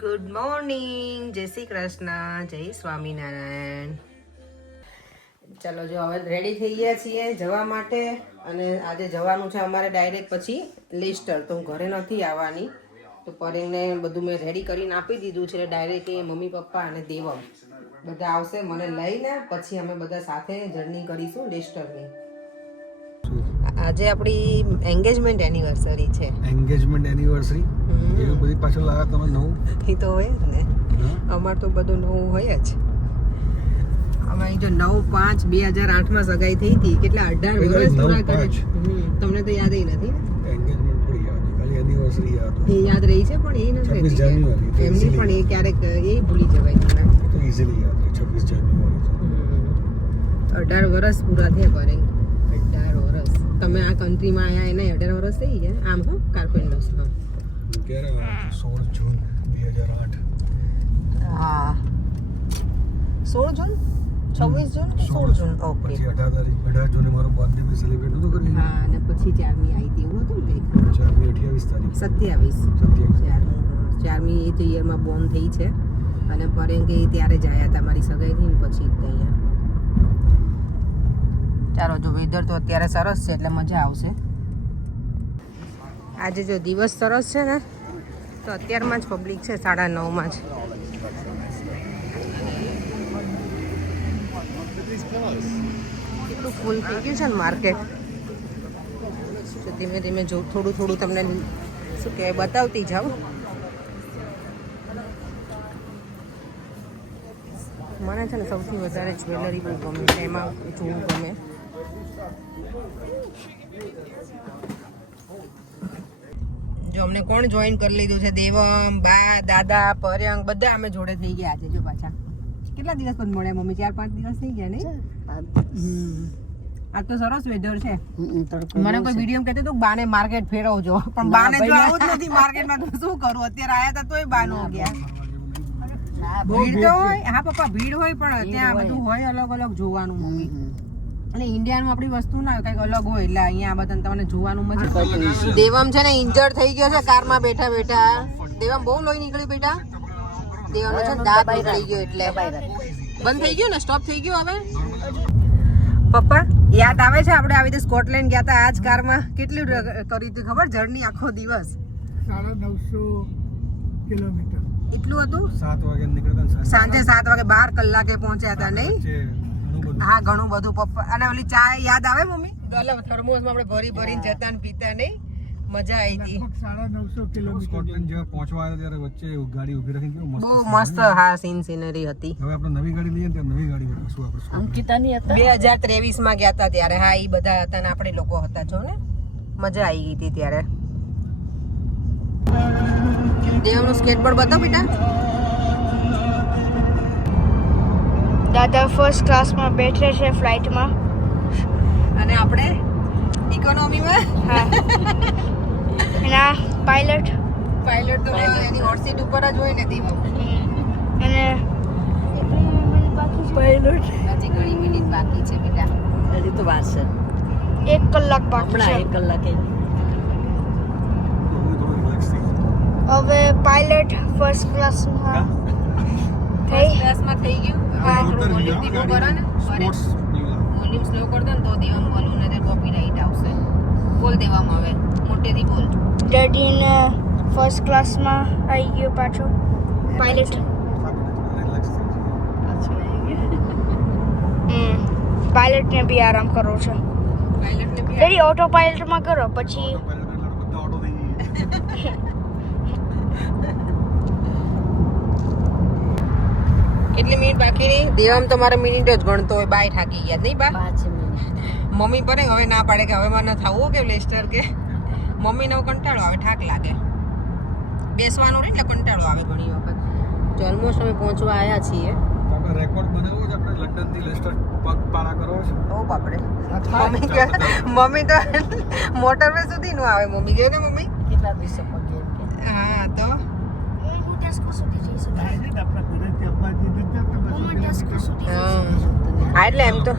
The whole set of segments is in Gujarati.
ગુડ મોર્નિંગ, જય શ્રી કૃષ્ણ, જય સ્વામિનારાયણ. ચાલો જો હવે રેડી થઈ ગયા છીએ જવા માટે. અને આજે જવાનું છે અમારે ડાયરેક્ટ પછી લેસ્ટર. તો હું ઘરે નથી આવવાની, તો પરેંગને બધું મેં રેડી કરીને આપી દીધું છે. ડાયરેક્ટ એ મમ્મી પપ્પા અને દેવમ બધા આવશે મને લઈને, પછી અમે બધા સાથે જર્ની કરીશું લેસ્ટરની. આજે આપણી એન્ગેજમેન્ટ એનિવર્સરી છે. એન્ગેજમેન્ટ એનિવર્સરી એવું બધી પાછળ લાવ્યા તમે નવું? એ તો હોય જ ને, અમાર તો બધું નવું હોય જ. અમારી જો 9/5/2008 સગાઈ થઈ હતી, કેટલા 18 વર્ષ પૂરા કરે. તમને તો યાદ નથી ને? એન્ગેજમેન્ટ થોડી યાદ, ખાલી એનિવર્સરી યાદ. એ યાદ રહી છે પણ એ નથી રહેતી. 26 જાન્યુઆરી એમની પણ એ ક્યારેક એ ભૂલી જવાય તમને. તો ઈઝીલી યાદ રહે. 26 જાન્યુઆરી 18 વર્ષ પૂરા થયા કરે. 18 વર્ષ. તમે આ કન્ટ્રીમાં આયા એને 18 વર્ષ થઈ ગયા. આમ હો કાર્પેન્ટર્સ. ક્યારે 16 જૂન 2008. હા 16 જૂન 26 જૂન કે 16 જૂન. ઓકે. પછી 18 જૂને મારો બર્થડે બી સેલિબ્રેટ નતો કરી. હા, અને પછી 4મી આવી હતી એવું હતું ને કંઈક. 4મી 28 તારીખ 4મી એ જ યરમાં બોર્ન થઈ છે. અને પરેંગે ત્યારે જ આવ્યા હતા મારી સગાઈ થઈ ને પછી જ અહીંયા. ચાલો જો વેધર તો અત્યારે સરસ છે એટલે મજા આવશે. આજે જો દિવસ સરસ છે ને, તો અત્યારમાં જ પબ્લિક છે 9:30 જ. કેટલું ફૂલ થઈ ગયું છે ને માર્કેટ. તો ધીમે ધીમે જો થોડું થોડું તમને શું કહેવાય બતાવતી જાઉં. મને છે ને સૌથી વધારે જ્વેલરી બહુ ગમે છે, એમાં જોવું ગમે. જો અમને કોણ જોઈન કરી લીધું છે? દેવમ, બા, દાદા, પર્યંગ બધા અમે જોડે થઈ ગયા આજે. જો પાછા કેટલા દિવસ પછી મળ્યા મમ્મી? 4-5 દિવસ થઈ ગયા ને? આજ તો સરસ વેધર છે. મને કોઈ વિડીયો કહેતો તો બાને માર્કેટ ફેરવજો, પણ બાને જો આવું જ નથી માર્કેટમાં તો શું કરું? અત્યારે આયા હતા તોય બા નો ગયા. ભીડ તો હોય, હા પપ્પા ભીડ હોય, પણ ત્યાં બધું હોય અલગ અલગ જોવાનું મમ્મી. એટલે ઇન્ડિયામાં આપણી વસ્તુ ના હોય, કંઈક અલગ હોય, એટલે અહીંયા બધા તમને જોવાનું મજા. દેવમ છે ને ઇન્જર્ડ થઈ ગયો છે કારમાં બેઠા બેઠા. દેવમ બહુ લોહી નીકળ્યું બેટા. દેવમ છે ને દાંત નીકળી ગયો એટલે બંધ થઈ ગયું ને, સ્ટોપ થઈ ગયું. હવે પપ્પા યાદ આવે છે આપણે આવી રીતે સ્કોટલેન્ડ ગયા હતા આ જ કારમાં? કેટલી કરી હતી ખબર જર્ની? આખો દિવસ 950 કિલોમીટર એટલું હતું. 7 વાગે નીકળતા, સાંજે 7 વાગે 12 કલાકે પહોંચ્યા હતા નહીં? હા ઘણું બધું પપ્પા. અને ઓલી ચા યાદ આવે મમ્મી? થર્મોસમાં આપણે ભરી ભરીને જતા ને પીતા નહીં? મજા આવી હતી. 950 કિલોમીટર સ્કોટલેન્ડ જેવા પહોંચવા આવ્યા ત્યારે વચ્ચે ગાડી ઊભી રાખી કેવું મસ્ત બહુ મસ્ત હા સીનરી હતી. હવે આપણે નવી ગાડી લઈએ ત્યારે નવી ગાડી કરીશું આપણે. અંકિતાની હતા 2023 માં ગયા હતા ત્યારે. હા એ બધા હતા ને આપણે લોકો હતા. જો ને મજા આવી ગઈ હતી ત્યારે. દેવનો સ્કેટબોર્ડ બતાવ બેટા. દાદા ફર્સ્ટ ક્લાસમાં બેઠે છે ફ્લાઇટમાં, અને આપણે ઇકોનોમીમાં. હા અને આ પાયલટ તો એની હોટ સીટ ઉપર જ હોય ને દીવો. અને પાયલટ હજી ઘણી મિનિટ બાકી છે બેટા. હજી તો વાર છે. 1 કલાક બાકી છે. 1 કલાકે હવે પાયલટ ફર્સ્ટ ક્લાસમાં થઈ ગયું. હા. થોડું વોલ્યુમ ધીમો કરો ને, વોલ્યુમ સ્લો કર દો ને તો દેવામાં બોલું ને કોપીરાઇટ આવશે. બોલ દેવામાં હવે મોટેથી બોલ. ડેડીને ફર્સ્ટ ક્લાસમાં આવી ગયો પાછો પાયલટ. પાયલટને બી આરામ કરવો છે. ડેડી ઓટો પાયલટમાં કરો પછી કેટલી મિનિટ બાકી રહી? દેવમ તો મારે મિનિટ જ ગણતો હોય. બાય થાકી ગયા નહીં બા? 5 મિનિટ. મમ્મી પર હવે ના પાડે કે હવે મારે ન થવું કે લેસ્ટર કે. મમ્મીને કંટાળો આવે, થાક લાગે, બેસવાનું રહે એટલે કંટાળો આવે ઘણી વખત. જો ઓલમોસ્ટ અમે પહોંચવા આવ્યા છીએ. આપણે રેકોર્ડ બનાવવો છે. આપણે લંડન થી લેસ્ટર પગપાળા કરવો છે. ઓ બાપરે. મમ્મી તો મોટરવે સુધી નું આવે. મમ્મી ગયો ને મમ્મી કેટલા દિવસો પગે. હા તો હું ટેસ્કો સુધી જઈ શકું. હા એટલે એમ તો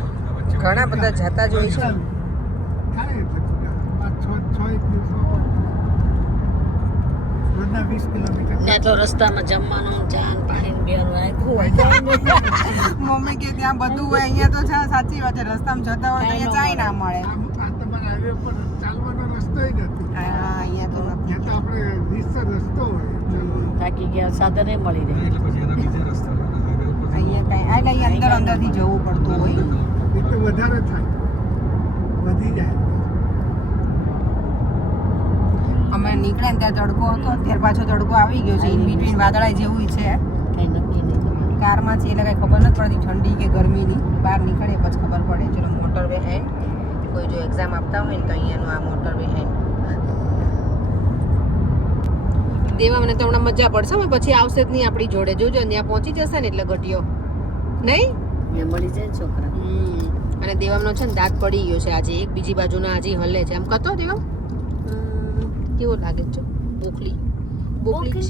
ઘણા બધા જતા જ હોય છે. આજુબાજુના 20 કિલોમીટર ત્યાં તો રસ્તામાં જમવાનું ચા પાણી બેરું આખું હોય મમ્મી કે ત્યાં બધું હોય, અહીંયા તો છે સાચી વાત છે, રસ્તામાં જતા હોય તો અહીંયા ચાય ના મળે. આ તમારા હાઈવે પર ચાલવાનો રસ્તો નથી. હા, અહીંયા તો નથી. ત્યાં તો આપણે 20 રસ્તો હોય ચાલવાનો. થાકી ગયા સાધને મળી રહે એટલે પછી એના બીજે રસ્તા હાઈવે ઉપર અહીંયા કઈ એટલે અહીંયા અંદરથી જવું પડતું હોય. એ તો વધારે થાય, વધી જાય. અમે નીકળ્યા ને ત્યાં તડકો હતો, ત્યાર પાછો તડકો આવી ગયો છે. ઇન બિટવીન વાદળા જેવું છે. કઈ નક્કી નહીં. કારમાં છે એટલે કઈ ખબર નથી પડતી ઠંડી કે ગરમીની. બહાર નીકળે પછી ખબર પડે. ચલો મોટર વે એન્ડ કોઈ જો એક્ઝામ આપતા હોય ને તો અહીંયાનું આ મોટર વે એન્ડ દેવા મને તો હમણાં મજા પડશે. અમે પછી આવશે જ નહીં આપણી જોડે. જોજો ત્યાં પહોંચી જશે ને એટલે ઘટ્યો નહીં. એ મળી જાય ને છોકરા. અને દેવામાં છે ને દાંત પડી ગયો છે આજે. એક બીજી બાજુના હજી હલે છે. આમ કતો દેવા કેવો લાગે છે? બોખલી બોખલી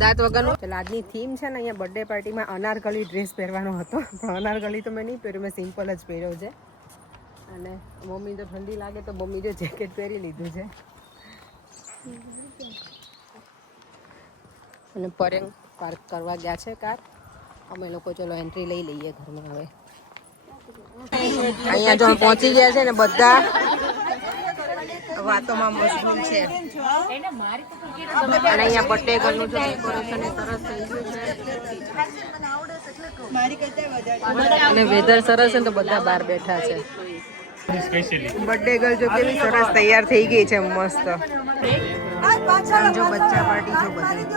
દાંત વગરનું. ચાલ આજની થીમ છે ને અહીંયા બર્થડે પાર્ટીમાં અનારકલી ડ્રેસ પહેરવાનો હતો, પણ અનારકલી તો મેં નહીં પહેર્યું, મેં સિમ્પલ જ પહેર્યો છે. અને મમ્મી તો ઠંડી લાગે તો મમ્મી જો જેકેટ પહેરી લીધું છે. અને પરેંગ પાર્ક કરવા ગયા છે કાર. અમે લોકો ચલો એન્ટ્રી લઈ લઈએ ઘરમાં. હવે અહીંયા જો પહોંચી ગયા છે ને બધા વાતોમાં મશગુલ છે. અને અહીંયા બર્થડે ગર્લનું જો ડેકોરેશન સરસ થઈ ગયું છે અને વેધર સરસ છે તો બધા બહાર બેઠા છે. બર્થડે ગર્લ જો કેવી સરસ તૈયાર થઈ ગઈ છે, મસ્ત. જો બચ્ચા પાર્ટી જો બધી.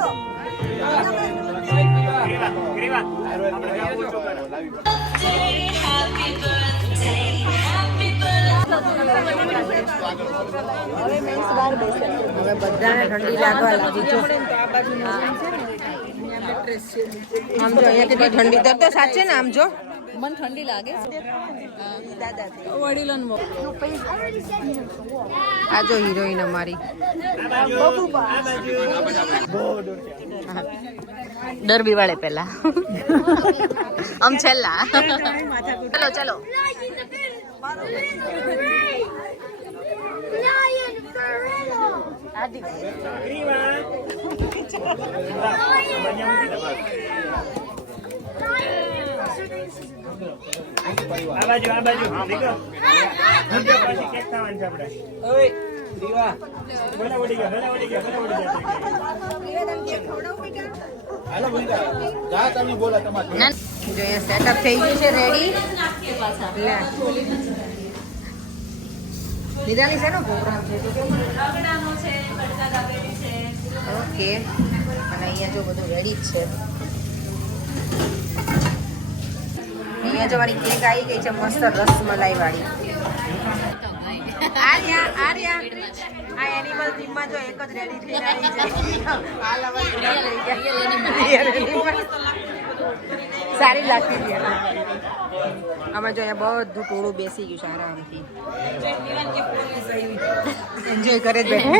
હવે બધાને ઠંડી લાગવા લાગી છે. આમ જો અહીંયા કેટલી ઠંડી તર તો સાચે ને. આમ જો મને ઠંડી લાગે. આ જો હિરોઈન અમારી ડરબી વાળે પેલા આમ છેલ્લા. ચલો ચલો સેટઅપ થઈ ગયું છે રેડી. નિરાલી શેનો પ્રોગ્રામ છે? ઓકે. અને અહીંયા જો બધું રેડી જ છે. અહીંયા જો મારી કેક આવી ગઈ છે મસ્ત રસમલાઈ વાળી. આ એનિમલ થીમમાં જો એક જ રેડી થઈ રહી છે. સારી લાગતી હતી. અમે જો અહીંયા બધું ટોળું બેસી ગયું છે આરામથી. એન્જોય કરે જ બેઠે.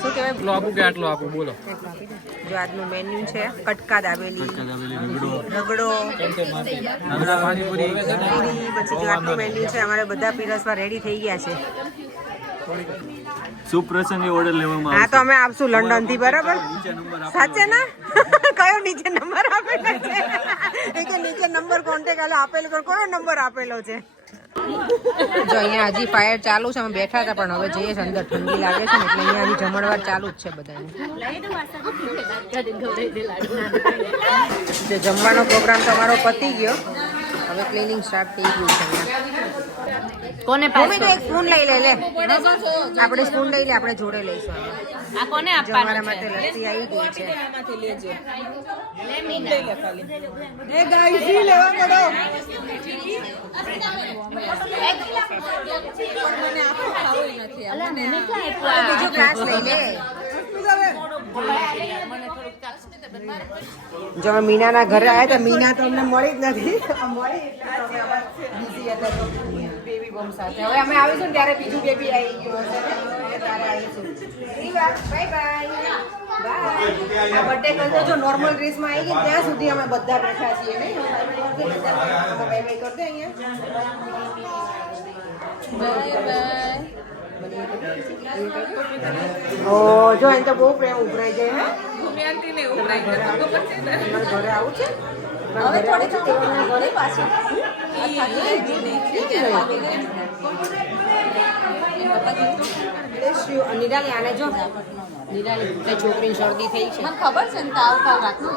શું કહેવાય? આટલો આપું કે આટલો આપું બોલો. જો આજનું મેન્યુ છે કટકા દાબેલી, રગડો, પાણીપુરી. પછી જો આજનું મેન્યુ છે. અમારે બધા પીરસવા રેડી થઈ ગયા છે. સુપ્રસંગે ઓર્ડર લેવામાં હા તો અમે આપશું લંડન થી. બરાબર સાચે ના? કયો નીચે નંબર આપેલો છે? એ કે નીચે નંબર કોન્ટેક્ટ આપેલો, પણ કયો નંબર આપેલો છે? જો અહીંયા હજી ફાયર ચાલુ છે. અમે બેઠા હતા પણ હવે જઈએ છીએ અંદર. ઠંડી લાગે છે ને એટલે અહીંયા હજી જમણવાર ચાલુ જ છે બધાને. જો જમવાનો પ્રોગ્રામ તમારો પતી ગયો. હવે ક્લીનિંગ સ્ટાર્ટ થઈ ગયું છે. કોને મમ્મી તો એક સ્પૂન લઈ લે. આપણે સ્પૂન લઈ લે, આપણે જોડે લઈશું. આ કોને જો અમારા માટે લસ્સી આવી ગઈ છે. બીજું ગ્લાસ લઈ લે. જો અમે મીનાના ઘરે આવ્યા તો મીના તો અમને મળી જ નથી. બેબી બમ સાથે હવે અમે આવીશું ને ત્યારે બીજું બેબી આવી ગયું હશે. ત્યારે આવીશું. Bye bye. આ બર્થડે ગર્લ તો જો નોર્મલ ડ્રેસમાં આવી ગઈ ત્યાં સુધી અમે બધા બેઠા છીએ. નહીં બાય બાય કરતે અહીંયા. Bye bye. ઓ જો એને તો બહુ પ્રેમ ઉભરાઈ જાય હે તમારા ઘરે આવું છે હવે થોડી ઘરે પાછી નિરાલી આને જો નિરાલી તે છોકરીની શરદી થઈ છે મને ખબર છે ને તાવ રાખવું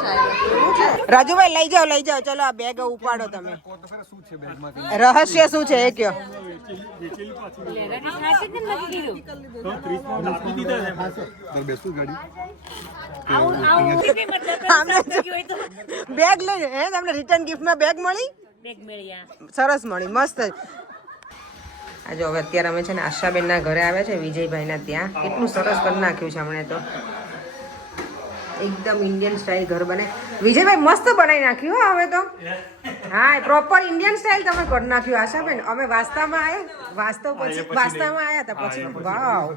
છે રાજુભાઈ લઈ જાઓ ચલો આ બેગ ઉપાડો તમે રહસ્ય શું છે એ કયો બેગ લઈ હે તમને રિટર્ન ગિફ્ટમાં બેગ મળી સરસ મળી મસ્ત આ જો હવે અત્યારે અમે છે ને આશાબેનના ઘરે આવ્યા છે વિજયભાઈના ત્યાં કેટલું સરસ કરી નાખ્યું છે હમણાં તો એકદમ ઇન્ડિયન સ્ટાઇલ ઘર બને વિજયભાઈ મસ્ત બનાવી નાખ્યું હો હવે તો હા પ્રોપર ઇન્ડિયન સ્ટાઇલ તમે કરી નાખ્યું આશાબેન અમે વાસ્તામાં આવ્યા હતા પછી વાવ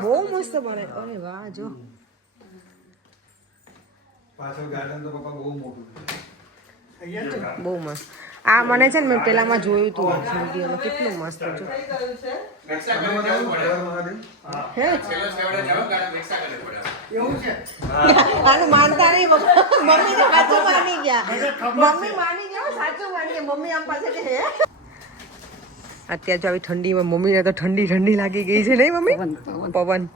બહુ મસ્ત બને અરે વાહ જો પાછળ ગાર્ડન તો પપ્પા બહુ મોટું બહુ મસ્ત આ મને છે ને મેં પેલામાં જોયું હતું વિડીયોમાં કેટલું મસ્ત છે આનું માનતા નહીં મમ્મી તો સાચું માની ગયા મમ્મી માની ગયા સાચું માની ગયા મમ્મી આમ પાસે કે હે અત્યારે જો આવી ઠંડીમાં મમ્મીને તો ઠંડી લાગી ગઈ છે નહીં મમ્મી પવન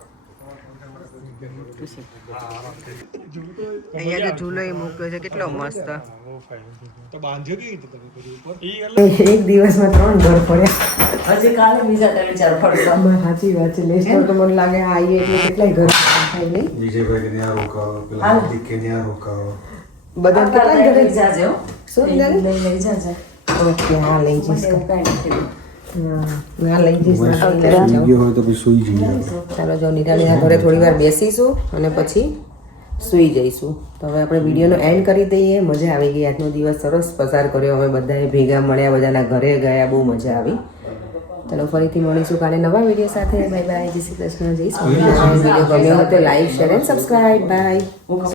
અહીંયા જો ઝૂલો એ મૂક્યો છે કેટલો મસ્ત તો બાંધ્યો કેવી રીતે તમે કરી ઉપર એક દિવસમાં 3 ઘર પડ્યા હજી કાલે બીજા 3-4 ફરતા સાચી વાત છે લેસ્ટર તો મને લાગે આવીએ એટલે કેટલાય ઘર થાય નહીં વિજયભાઈ ને ત્યાં રોકાવો પેલા દીક કે ત્યાં રોકાવો બધા કેટલાય ઘરે લઈ જાજે હો શું લઈ જાજે ઓકે હા લઈ જઈશ એવું કાંઈ નથી હા લઈ જઈશ હોય તો પછી સુઈ જઈએ ચાલો જો નિરાલીના ઘરે થોડી વાર બેસીશું અને પછી સૂઈ જઈશું તો હવે આપણે વિડીયોનો એન્ડ કરી દઈએ મજા આવી ગઈ આજનો દિવસ સરસ પસાર કર્યો અમે બધાએ ભેગા મળ્યા બધાના ઘરે ગયા બહુ મજા આવી ચાલો ફરીથી મળીશું કાલે નવા વિડીયો સાથે બાય બાય જય શ્રી કૃષ્ણ જય સ્વામિનારાયણ વિડીયો ગમ્યો હોય તો like share and subscribe by